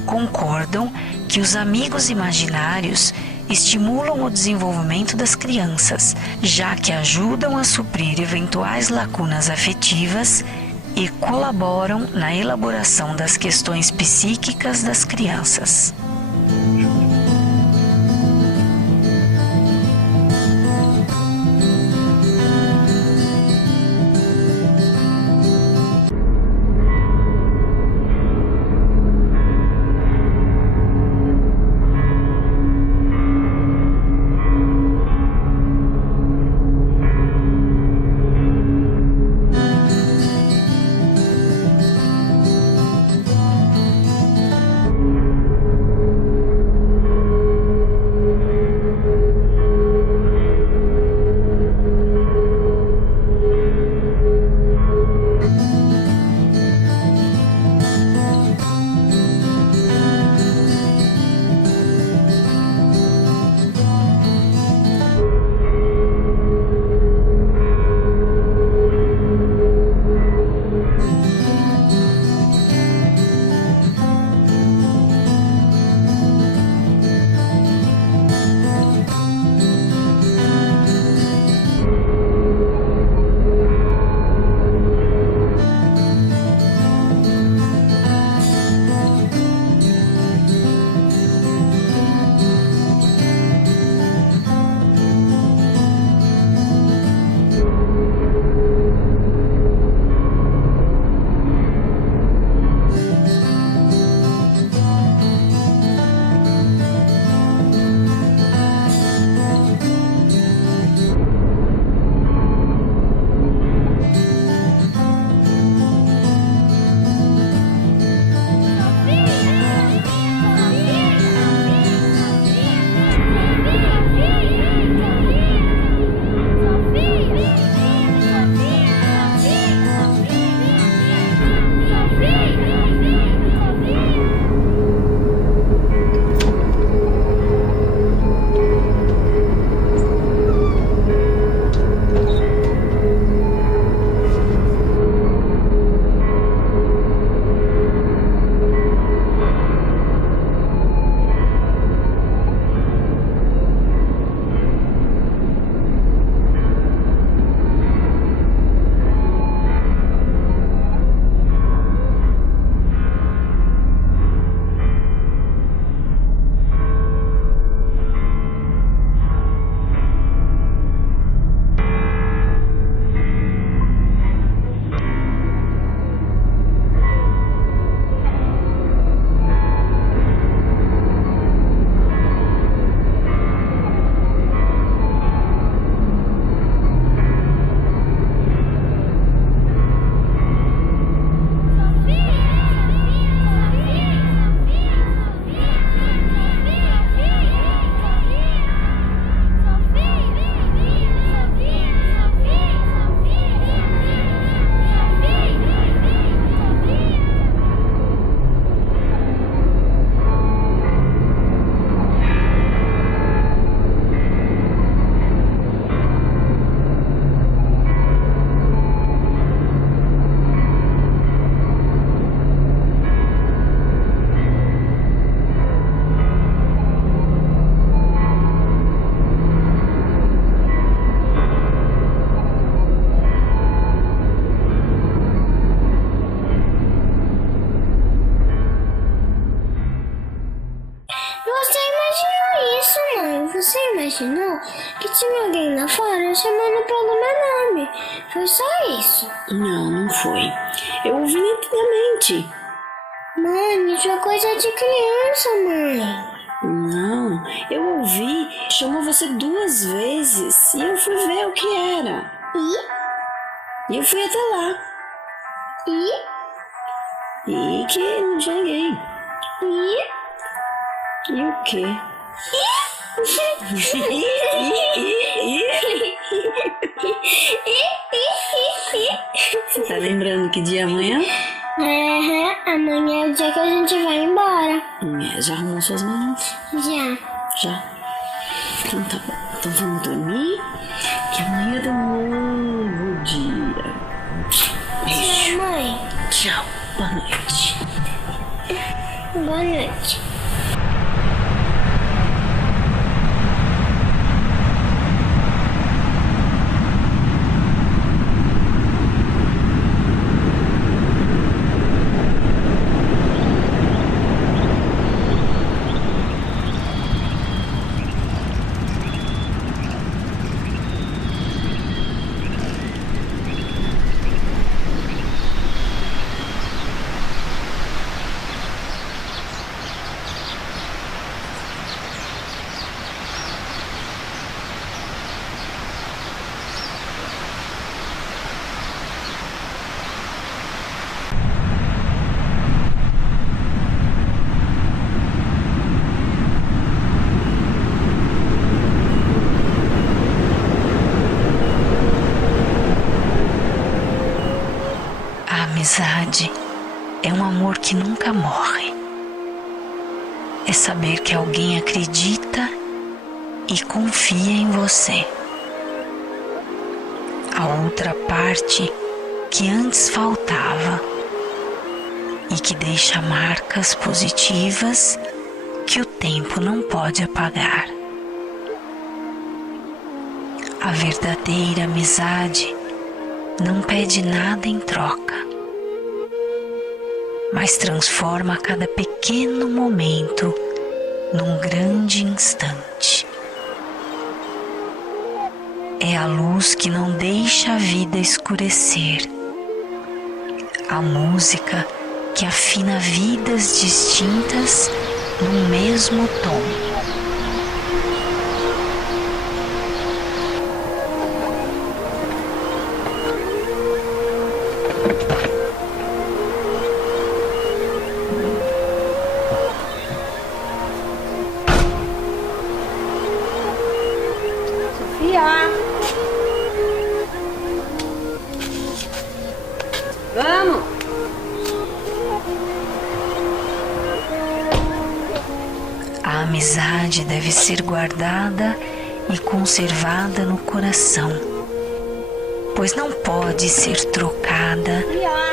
concordam que os amigos imaginários estimulam o desenvolvimento das crianças, já que ajudam a suprir eventuais lacunas afetivas e colaboram na elaboração das questões psíquicas das crianças. Você imaginou que tinha alguém lá fora chamando pelo meu nome? Foi só isso. Não, não foi. Eu ouvi nitidamente. Mãe, isso é coisa de criança, mãe. Não, eu ouvi. Chamou você 2 vezes e eu fui ver o que era. E eu fui até lá. E que não tinha ninguém. E o quê? Você tá lembrando que dia é amanhã? Amanhã é o dia que a gente vai embora. Já arrumou suas malas? Já. Já? Então tá bom. Então vamos dormir, que amanhã é um novo dia. Beijo. Mãe. Tchau. Boa noite. Boa noite. A amizade é um amor que nunca morre. É saber que alguém acredita e confia em você. A outra parte que antes faltava e que deixa marcas positivas que o tempo não pode apagar. A verdadeira amizade não pede nada em troca, mas transforma cada pequeno momento num grande instante. É a luz que não deixa a vida escurecer, a música que afina vidas distintas num mesmo tom. Vamos! A amizade deve ser guardada e conservada no coração, pois não pode ser trocada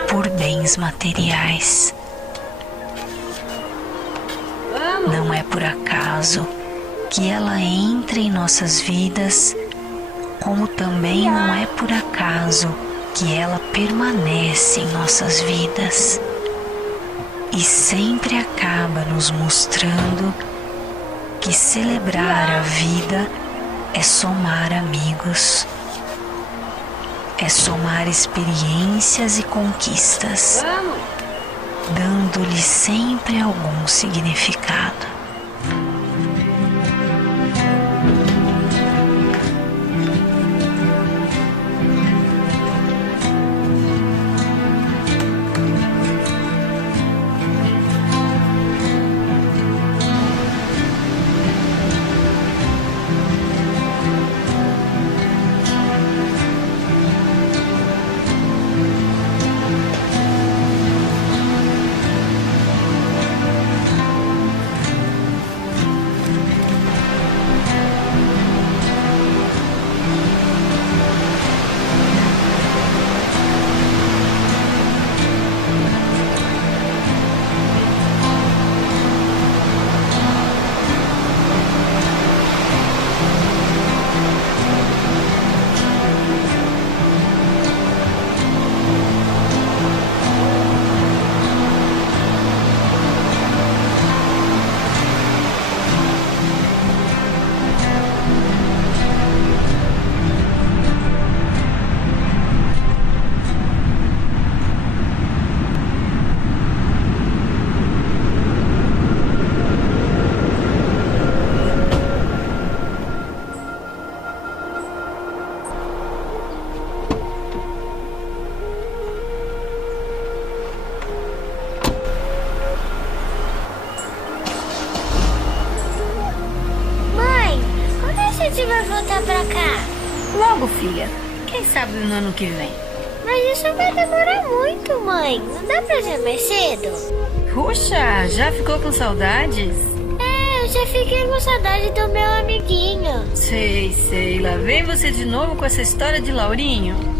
por bens materiais. Não é por acaso que ela entra em nossas vidas, como também não é por acaso que ela permanece em nossas vidas e sempre acaba nos mostrando que celebrar a vida é somar amigos, é somar experiências e conquistas, dando-lhe sempre algum significado. Vai voltar pra cá? Logo, filha. Quem sabe no ano que vem? Mas isso vai demorar muito, mãe. Não dá pra ser mais cedo? Puxa, já ficou com saudades? É, eu Eu já fiquei com saudade do meu amiguinho. Sei, sei. Lá vem você de novo com essa história de Laurinho.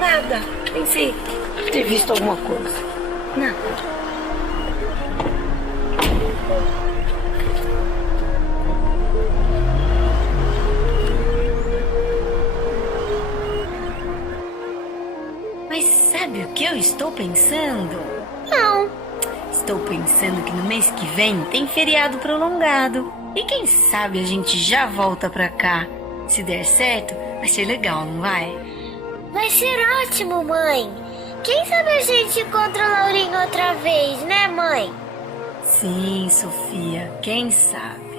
Nada. Pensei ter visto alguma coisa. Nada. Mas sabe o que eu estou pensando? Não. Estou pensando que no mês que vem tem feriado prolongado. E quem sabe a gente já volta pra cá. Se der certo, vai ser legal, não vai? Vai ser ótimo, mãe. Quem sabe a gente encontra o Laurinho outra vez, né, mãe? Sim, Sofia, quem sabe?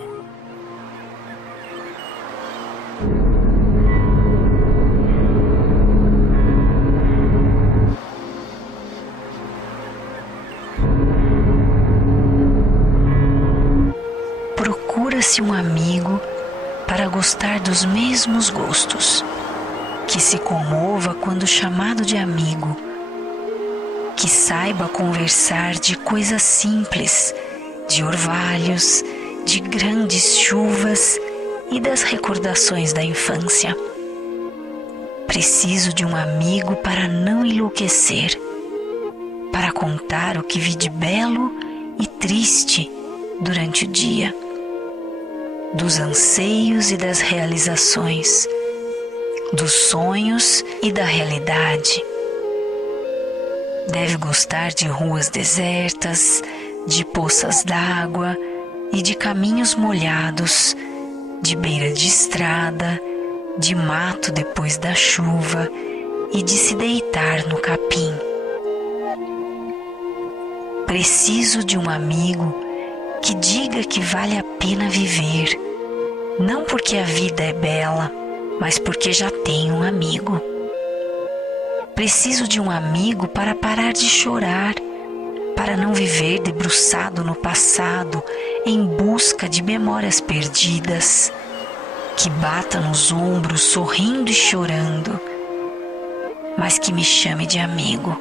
Procura-se um amigo para gostar dos mesmos gostos, que se comova quando chamado de amigo, que saiba conversar de coisas simples, de orvalhos, de grandes chuvas e das recordações da infância. Preciso de um amigo para não enlouquecer, para contar o que vi de belo e triste durante o dia, dos anseios e das realizações, dos sonhos e da realidade. Deve gostar de ruas desertas, de poças d'água e de caminhos molhados, de beira de estrada, de mato depois da chuva e de se deitar no capim. Preciso de um amigo que diga que vale a pena viver, não porque a vida é bela, mas porque já tem um amigo. Preciso de um amigo para parar de chorar, para não viver debruçado no passado em busca de memórias perdidas, que bata nos ombros sorrindo e chorando, mas que me chame de amigo,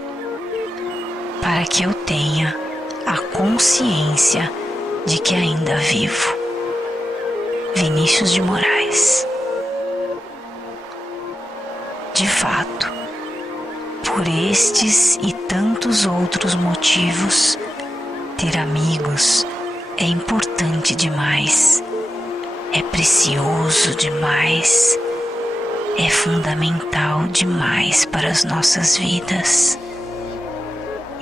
para que eu tenha a consciência de que ainda vivo. Vinícius de Moraes. De fato, por estes e tantos outros motivos, ter amigos é importante demais, é precioso demais, é fundamental demais para as nossas vidas.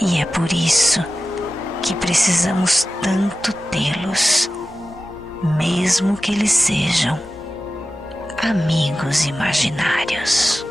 E é por isso que precisamos tanto tê-los, mesmo que eles sejam amigos imaginários.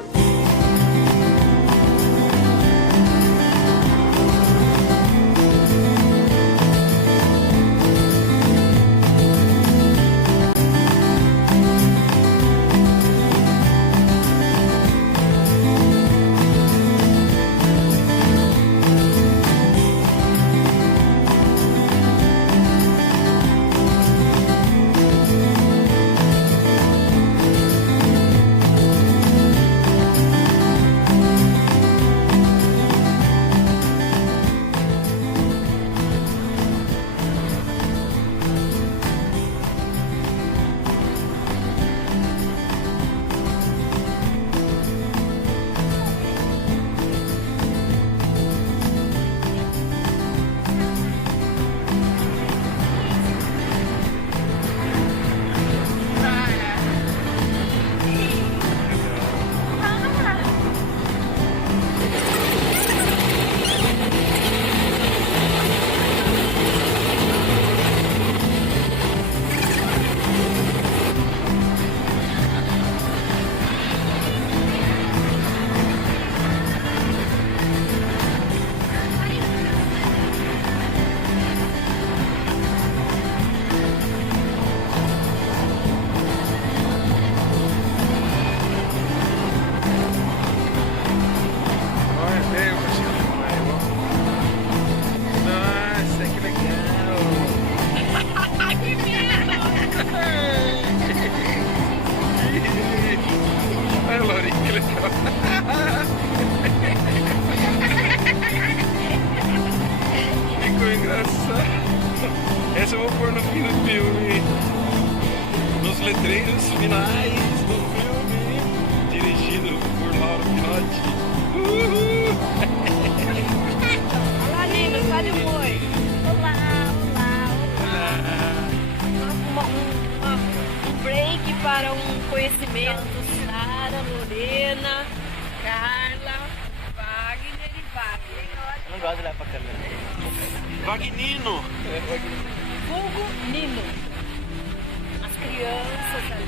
finais do filme, dirigido por Lauro Pinotti. Uhul! Olá, Nino, fale um oi. Olá, olá. Um break para um conhecimento. Sara, Lorena, Carla, Wagner e Wagner. Eu não gosto de olhar pra câmera. Vagnino! Vulgo Nino. As crianças ali.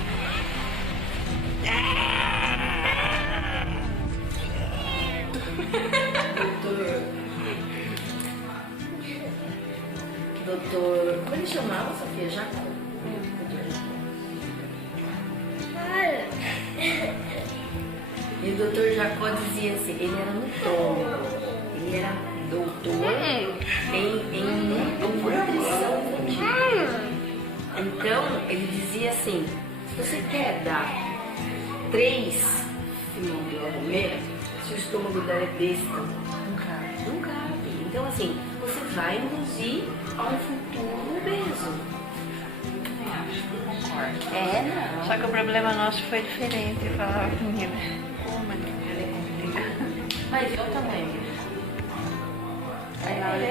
Doutor. Como ele chamava, Sofia? Jacó. E o doutor Jacó dizia assim, ele era nutrólogo, ele era doutor em nutrição infantil. Então, ele dizia assim, se você quer dar 3 filhos de comer, se o estômago dela é desse tamanho, não cabe. Então, assim, você vai induzir a um futuro obeso. Não. Só que o problema nosso foi diferente. Eu falava com ele, como Mas eu também. Aí na hora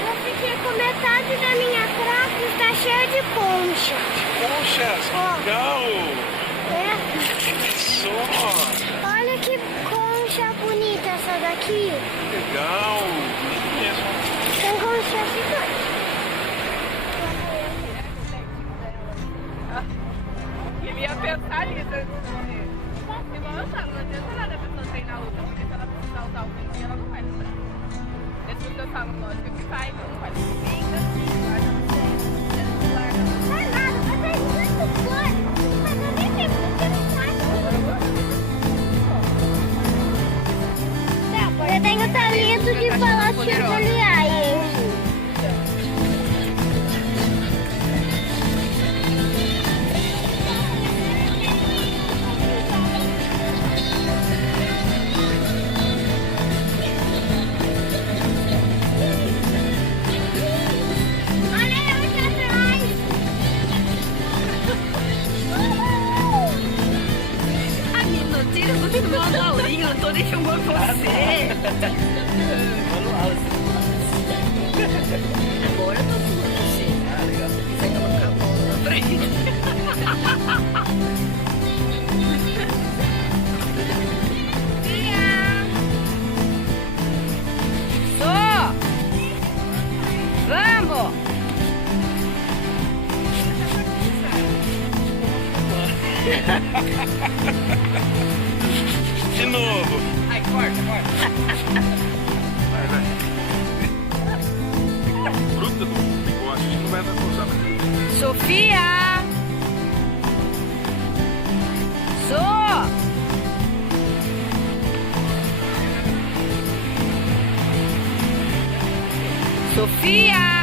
Eu fiquei com metade da minha praça e tá cheia de concha. Conchas! Legal! É? Só! Olha que concha bonita essa daqui. Legal! Mesmo. Tem concha gigante. Ele ia pensar nisso antes de morrer. Igual eu falo, não adianta nada a pessoa treinar outra, porque se ela precisar usar o tempo, ela não vai lembrar. Depois eu falo, lógico que vai, não vai. Não é nada, mas é muito forte. Mas eu nem sei porque não faz. Eu tenho talento de falar aliás. Tira tudo do manualinho, não tô nem filmando você. Manual. Agora eu tô filmando você. Ah, legal. Isso aí colocar a mão na frente. Só! Vamos! De novo. Ai, corta. Vai, vai. Fruta do negócio, a gente não vai dar pra usar. Sofia! Sofia!